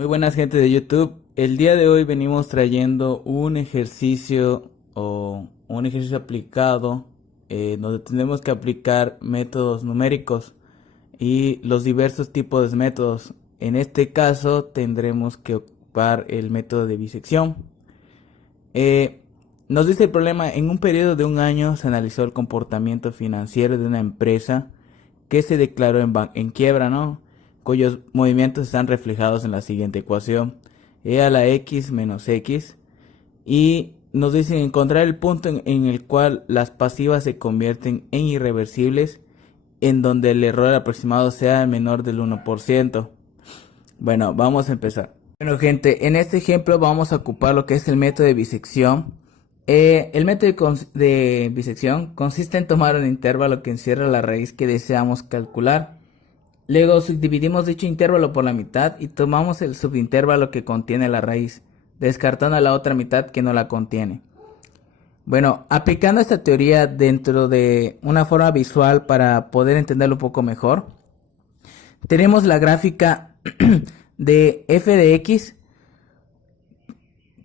Muy buenas gente de YouTube. El día de hoy venimos trayendo un ejercicio o un ejercicio aplicado donde tenemos que aplicar métodos numéricos y los diversos tipos de métodos. En este caso tendremos que ocupar el método de bisección. Eh, Nos dice el problema: en un periodo de un año se analizó el comportamiento financiero de una empresa que se declaró en quiebra, ¿no? Cuyos movimientos están reflejados en la siguiente ecuación: e a la x menos x. Y nos dicen encontrar el punto en el cual las pasivas se convierten en irreversibles, en donde el error aproximado sea menor del 1%. Bueno, vamos a empezar. Bueno, gente, en este ejemplo vamos a ocupar lo que es el método de bisección. El método de bisección consiste en tomar un intervalo que encierra la raíz que deseamos calcular. Luego subdividimos dicho intervalo por la mitad y tomamos el subintervalo que contiene la raíz, descartando la otra mitad que no la contiene. Bueno, aplicando esta teoría dentro de una forma visual para poder entenderlo un poco mejor, tenemos la gráfica de f de x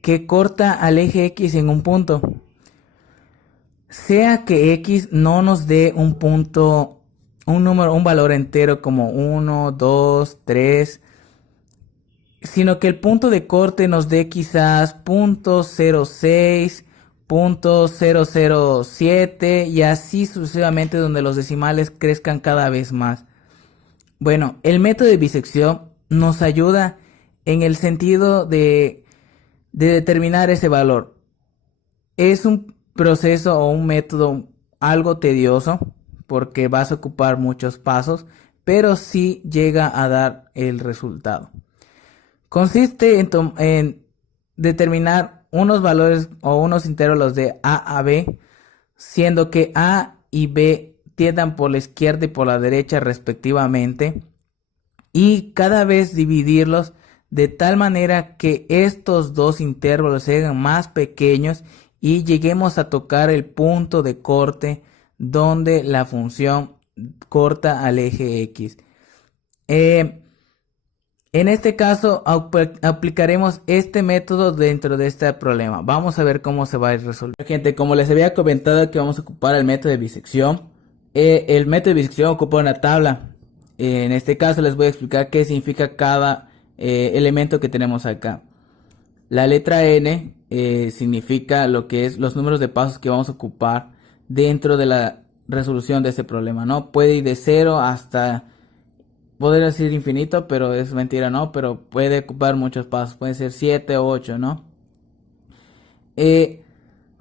que corta al eje x en un punto. Sea que x no nos dé un punto, un número, un valor entero como 1, 2, 3, sino que el punto de corte nos dé quizás .06, .007 y así sucesivamente, donde los decimales crezcan cada vez más. Bueno, el método de bisección nos ayuda en el sentido de determinar ese valor. Es un proceso o un método algo tedioso porque vas a ocupar muchos pasos, pero sí llega a dar el resultado. Consiste en determinar unos valores o unos intervalos de A a B, siendo que A y B tiendan por la izquierda y por la derecha respectivamente, y cada vez dividirlos de tal manera que estos dos intervalos se hagan más pequeños y lleguemos a tocar el punto de corte donde la función corta al eje X. En este caso aplicaremos este método dentro de este problema. Vamos a ver cómo se va a resolver. Gente, como les había comentado que vamos a ocupar el método de bisección. El método de bisección ocupa una tabla. En este caso les voy a explicar qué significa cada elemento que tenemos acá. La letra N significa lo que es los números de pasos que vamos a ocupar dentro de la resolución de ese problema, ¿no? Puede ir de 0 hasta, podría decir infinito, pero es mentira, ¿no? Pero puede ocupar muchos pasos, puede ser 7 o 8, ¿no? Eh,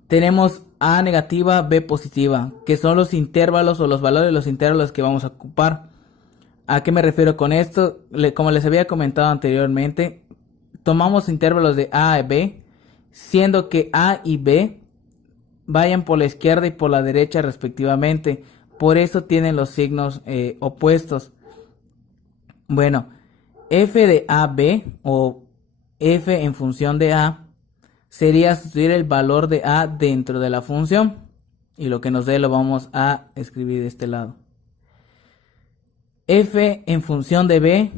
Tenemos A negativa, B positiva, que son los intervalos o los valores de los intervalos que vamos a ocupar. ¿A qué me refiero con esto? Como les había comentado anteriormente, tomamos intervalos de A a B, siendo que A y B vayan por la izquierda y por la derecha respectivamente. Por eso tienen los signos opuestos. Bueno, f de AB o f en función de A sería sustituir el valor de A dentro de la función. Y lo que nos dé lo vamos a escribir de este lado. F en función de B,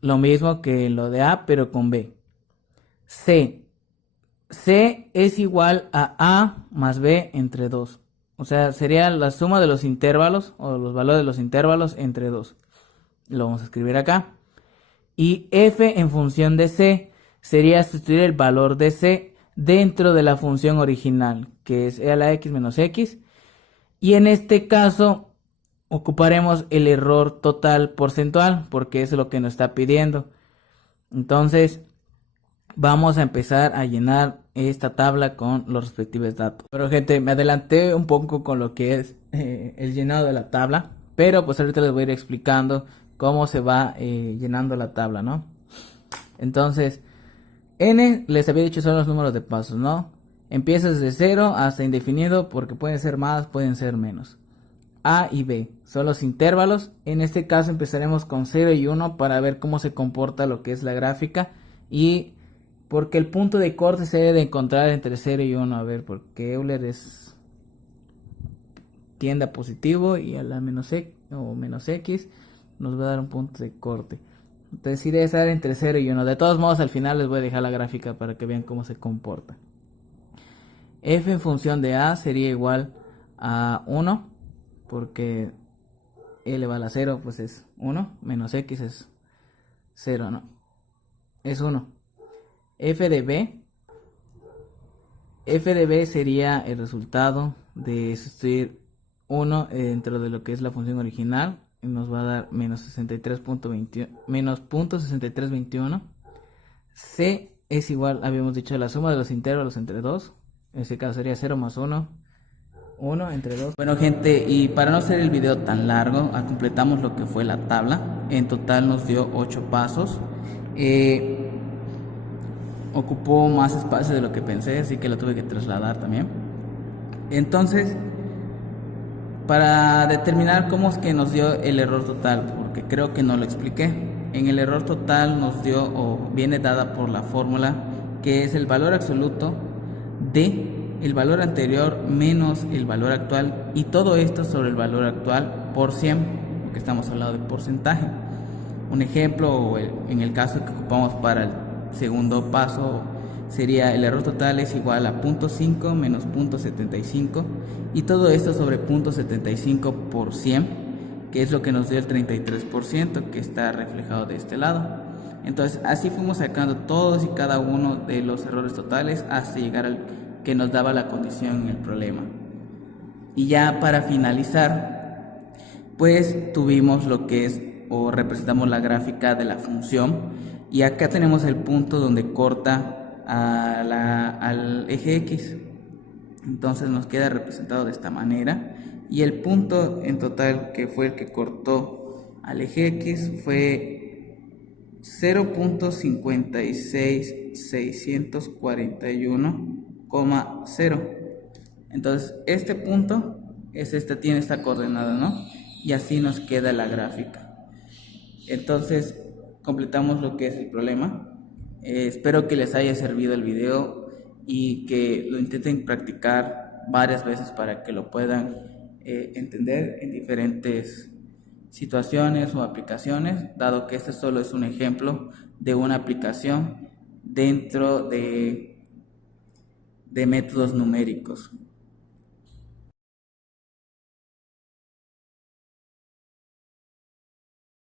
lo mismo que lo de A, pero con B. C. C es igual a A más B entre 2. O sea, sería la suma de los intervalos o los valores de los intervalos entre 2. Lo vamos a escribir acá. Y f en función de c sería sustituir el valor de c dentro de la función original, que es e a la x menos x. Y en este caso ocuparemos el error total porcentual, porque es lo que nos está pidiendo. Entonces vamos a empezar a llenar esta tabla con los respectivos datos. Pero gente, me adelanté un poco con lo que es el llenado de la tabla, pero pues ahorita les voy a ir explicando cómo se va llenando la tabla, ¿no? Entonces, n les había dicho son los números de pasos, ¿no? Empiezas de 0 hasta indefinido, porque pueden ser más, pueden ser menos. A y B son los intervalos. En este caso empezaremos con 0 y 1 para ver cómo se comporta lo que es la gráfica, y porque el punto de corte se debe de encontrar entre 0 y 1. A ver, porque Euler tiende a positivo y a la menos x nos va a dar un punto de corte. Entonces sí debe estar entre 0 y 1. De todos modos, al final les voy a dejar la gráfica para que vean cómo se comporta. F en función de A sería igual a 1, porque elevado a la 0 pues es 1, menos X es 0, ¿no? Es 1. F de B sería el resultado de sustituir 1 dentro de lo que es la función original, y nos va a dar menos 63.21, menos 0.6321. C es igual, habíamos dicho, la suma de los íntegros entre 2. En este caso sería 0 más 1, 1 entre 2. Bueno, gente, y para no hacer el video tan largo, completamos lo que fue la tabla. En total nos dio 8 pasos. Ocupó más espacio de lo que pensé, así que lo tuve que trasladar también. Entonces, para determinar cómo es que nos dio el error total, porque creo que no lo expliqué. En el error total nos dio, o viene dada por la fórmula, que es el valor absoluto de el valor anterior menos el valor actual, y todo esto sobre el valor actual por 100, porque estamos hablando de porcentaje. Un ejemplo, en el caso que ocupamos para el segundo paso, sería el error total es igual a 0.5 menos 0.75, y todo esto sobre 0.75 por 100, que es lo que nos dio el 33%, que está reflejado de este lado. Entonces así fuimos sacando todos y cada uno de los errores totales hasta llegar al que nos daba la condición en el problema. Y ya para finalizar, pues tuvimos lo que es, o representamos la gráfica de la función, y acá tenemos el punto donde corta al eje X. Entonces nos queda representado de esta manera, y el punto en total que fue el que cortó al eje X fue 0.56641,0. entonces este punto tiene esta coordenada, ¿no? Y así nos queda la gráfica. Entonces completamos lo que es el problema. Espero que les haya servido el video y que lo intenten practicar varias veces para que lo puedan entender en diferentes situaciones o aplicaciones, dado que este solo es un ejemplo de una aplicación dentro de métodos numéricos.